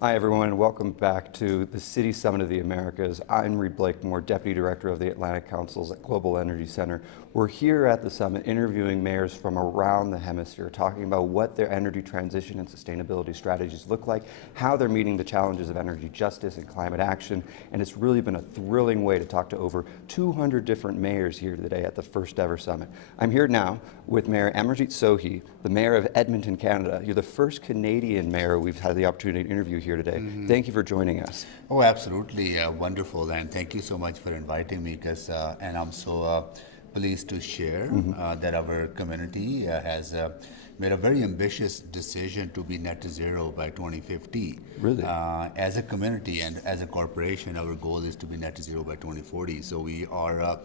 Hi everyone, and welcome back to the City Summit of the Americas. I'm Blakemore, Deputy Director of the Atlantic Council's Global Energy Center. We're here at the summit interviewing mayors from around the hemisphere, talking about what their energy transition and sustainability strategies look like, how they're meeting the challenges of energy justice and climate action, and it's really been a thrilling way to talk to over 200 different mayors here today at the first ever summit. I'm here now with Mayor Amarjeet Sohi, the Mayor of Edmonton, Canada. You're the first Canadian mayor we've had the opportunity to interview here today. Thank you for joining us. Oh, absolutely wonderful, and thank you so much for inviting me. And I'm so pleased to share that our community has made a very ambitious decision to be net zero by 2050. Really? As a community and as a corporation, our goal is to be net zero by 2040. So we are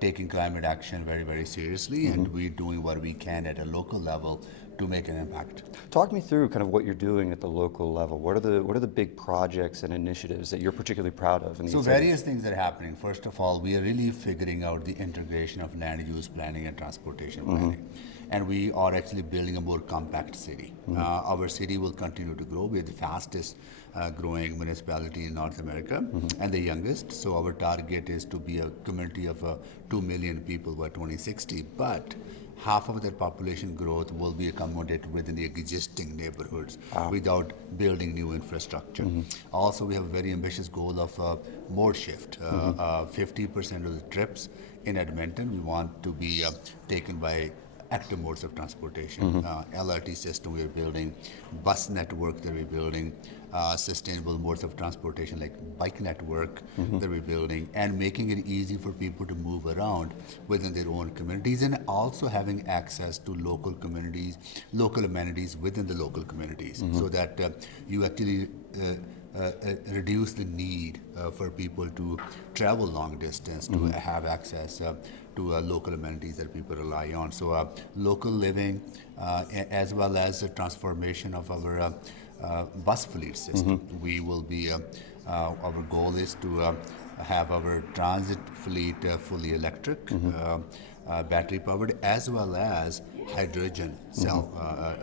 taking climate action very, very seriously, and we're doing what we can at a local level to make an impact. Talk me through kind of what you're doing at the local level. What are the big projects and initiatives that you're particularly proud of? So various things are happening. First of all, we are really figuring out the integration of land use planning and transportation planning. And we are actually building a more compact city. Our city will continue to grow. We're the fastest growing municipality in North America and the youngest. So our target is to be a community of 2 million people by 2060. But half of that population growth will be accommodated within the existing neighborhoods without building new infrastructure. Also, we have a very ambitious goal of mode shift. 50% of the trips in Edmonton we want to be taken by active modes of transportation. LRT system we're building, bus network that we're building, sustainable modes of transportation like bike network that we're building, and making it easy for people to move around within their own communities, and also having access to local communities, local amenities within the local communities, so that you actually reduce the need for people to travel long distance to have access to local amenities that people rely on. So local living as well as the transformation of our bus fleet system. We will be, our goal is to have our transit fleet fully electric, battery powered, as well as hydrogen cell,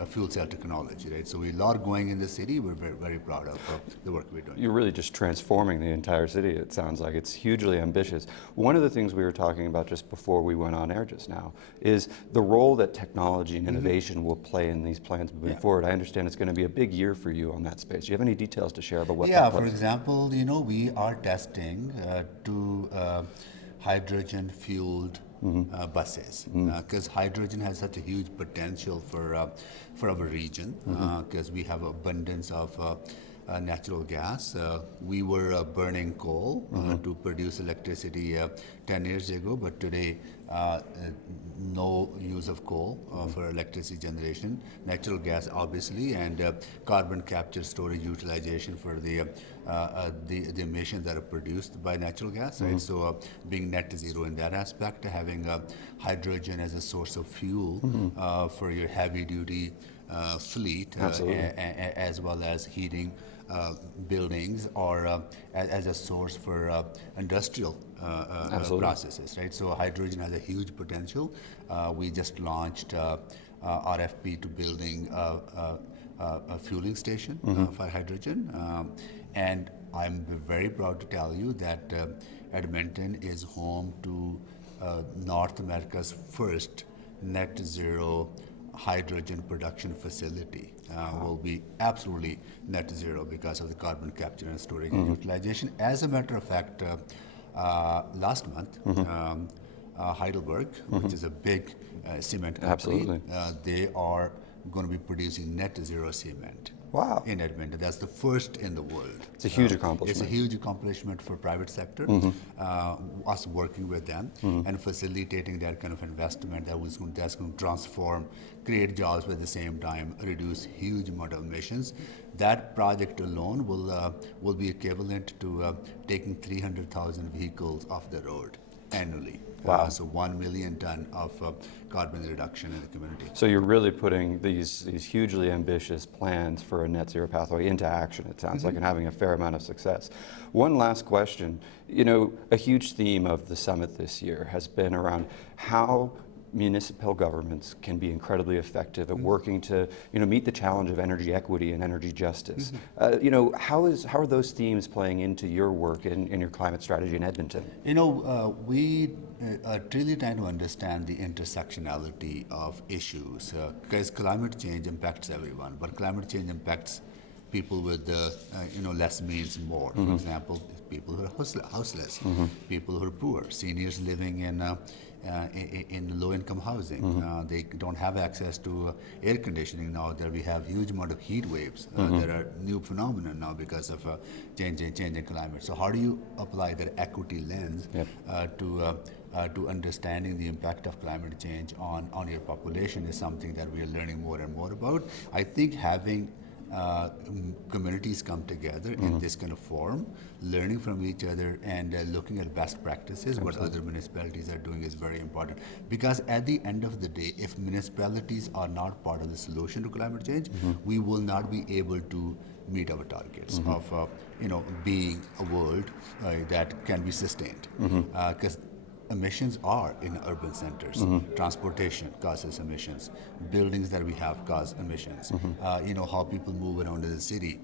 fuel cell technology, right? So we a lot going in the city. We're very, very proud of the work we're doing. You're really just transforming the entire city, it sounds like. It's hugely ambitious. One of the things we were talking about just before we went on air just now is the role that technology and innovation will play in these plans moving forward. I understand it's going to be a big year for you on that space. Do you have any details to share about what that for example, we are testing two hydrogen-fueled buses, because hydrogen has such a huge potential for our region, because we have abundance of natural gas. We were burning coal to produce electricity 10 years ago, but today no use of coal for electricity generation. Natural gas, obviously, and carbon capture, storage, utilization for the emissions that are produced by natural gas. Right? So being net zero in that aspect, having hydrogen as a source of fuel for your heavy duty fleet, as well as heating buildings, or as a source for industrial processes, right? So hydrogen has a huge potential. We just launched RFP to building a fueling station for hydrogen, and I'm very proud to tell you that Edmonton is home to North America's first net zero hydrogen production facility. Will be absolutely net zero because of the carbon capture and storage and utilization. As a matter of fact, last month, Heidelberg, which is a big cement company, they are going to be producing net zero cement. Wow. In Edmonton. That's the first in the world. It's a huge accomplishment. It's a huge accomplishment for private sector, us working with them and facilitating that kind of investment that's going to transform, create jobs, but at the same time reduce huge amount of emissions. That project alone will be equivalent to taking 300,000 vehicles off the road annually. Wow. So 1 million ton of carbon reduction in the community. So you're really putting these hugely ambitious plans for a net zero pathway into action, it sounds like, and having a fair amount of success. One last question. A huge theme of the summit this year has been around how municipal governments can be incredibly effective at working to, meet the challenge of energy equity and energy justice. How are those themes playing into your work in your climate strategy in Edmonton? We are really trying to understand the intersectionality of issues because climate change impacts everyone, but climate change impacts people with less means more. For example, people who are houseless, people who are poor, seniors living in low-income housing. They don't have access to air conditioning now. There we have huge amount of heat waves. There are new phenomena now because of changing climate. So how do you apply that equity lens to understanding the impact of climate change on your population is something that we are learning more and more about. I think having communities come together in this kind of forum, learning from each other and looking at best practices, what other municipalities are doing is very important. Because at the end of the day, if municipalities are not part of the solution to climate change, we will not be able to meet our targets of being a world that can be sustained. Because emissions are in urban centers. Transportation causes emissions. Buildings that we have cause emissions. How people move around in the city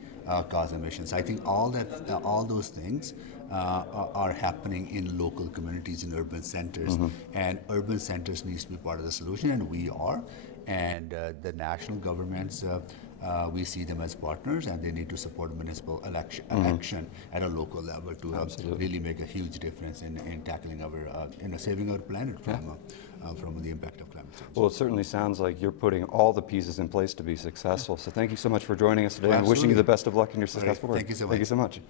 cause emissions. I think all those things are happening in local communities in urban centers, and urban centers needs to be part of the solution, and we are. And the national governments, we see them as partners, and they need to support municipal action at a local level to really make a huge difference in tackling our, saving our planet from the impact of climate change. Well, it certainly sounds like you're putting all the pieces in place to be successful. So thank you so much for joining us today, and wishing you the best of luck in your successful work. Thank you so much. Thank you so much.